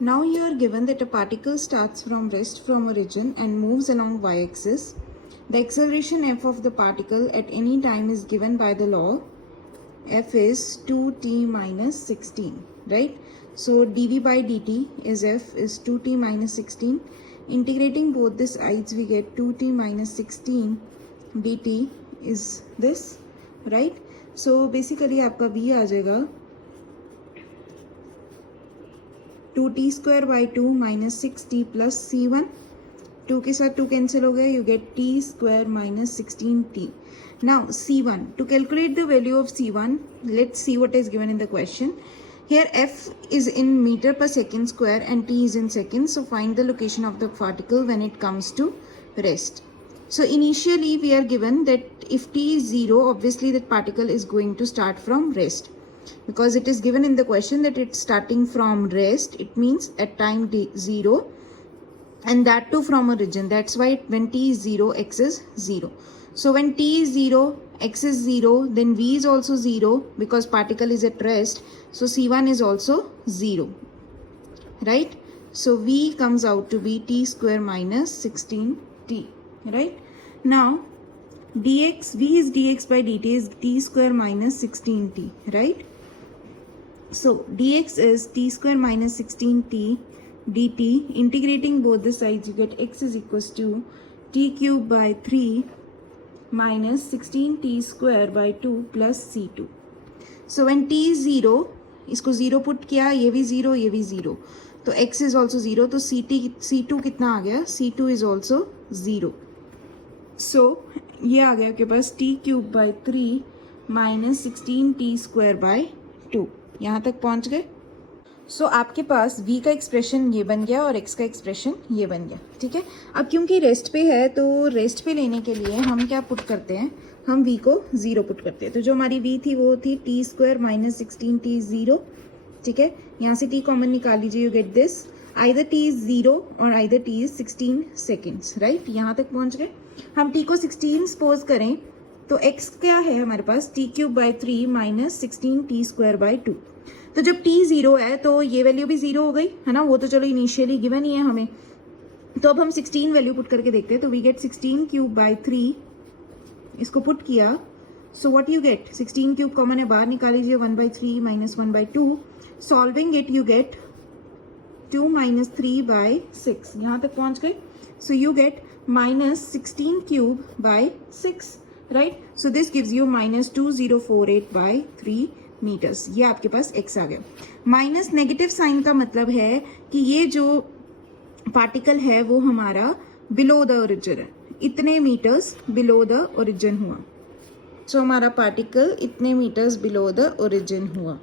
Now you are given that a particle starts from rest from origin and moves along y-axis. The acceleration f of the particle at any time is given by the law f is 2t minus 16, right? So dv by dt is f is 2t minus 16. Integrating both the sides we get 2t minus 16 dt is this, right? So basically आपका v आ जाएगा 2t square by 2 minus 6t plus c1. 2 के साथ 2 cancel हो गया, you get t square minus 16t. Now c1, to calculate the value of c1, let's see what is given in the question. Here f is in meter per second square and t is in seconds, so find the location of the particle when it comes to rest. So initially we are given that if t is 0, obviously that particle is going to start from rest. Because it is given in the question that it's starting from rest, it means at time t 0 and that too from origin. That's why when t is 0, x is 0. So when t is 0, x is 0, then v is also 0 because particle is at rest. So c1 is also 0, right? So v comes out to be t square minus 16t, right? Now dx, v is dx by dt is t square minus 16t, right? So dx is t square minus 16t dt. Integrating both the sides you get x is equals to t cube by 3 minus 16t square by 2 plus c2. So when t is 0, इसको 0 put किया, ये भी 0, ये भी 0, तो x is also 0, तो c2 कितना आ गया? c2 is also 0. So ये आ गया आपके पास t cube by 3 minus 16t square by 2. यहाँ तक पहुँच गए. सो आपके पास v का एक्सप्रेशन ये बन गया और x का एक्सप्रेशन ये बन गया, ठीक है. अब क्योंकि रेस्ट पे है तो रेस्ट पे लेने के लिए हम क्या पुट करते हैं, हम v को 0 पुट करते हैं. तो जो हमारी v थी वो थी t स्क्वायर माइनस 16t 0, ठीक है. यहाँ से t कॉमन निकाल लीजिए, you get this. Either t is 0 और either t is 16 seconds, right. यहाँ तक पहुँच गए. हम t को 16 सपोज करें तो x क्या है हमारे पास? t cube by 3 minus 16t square by 2. तो जब t 0 है तो ये वैल्यू भी 0 हो गई है ना, वो तो चलो इनिशियली गिवन ही है हमें. तो अब हम 16 वैल्यू पुट करके देखते हैं. तो वी गेट 16 क्यूब बाई 3, इसको पुट किया. So what you get? 16 cube common है, बाहर निकाल लीजिए. 1/3 minus 1/2. Solving it you get 2 minus 3/6. यहाँ तक पहुँच गए. So you get minus 16 cube by 6, right. So this gives you minus 2048/3 metres. ये आपके पास x आ गया. माइनस नेगेटिव साइन का मतलब है कि ये जो पार्टिकल है वो हमारा बिलो द ओरिजिन है, इतने मीटर्स बिलो द ओरिजिन हुआ. सो हमारा पार्टिकल इतने मीटर्स बिलो द ओरिजिन हुआ.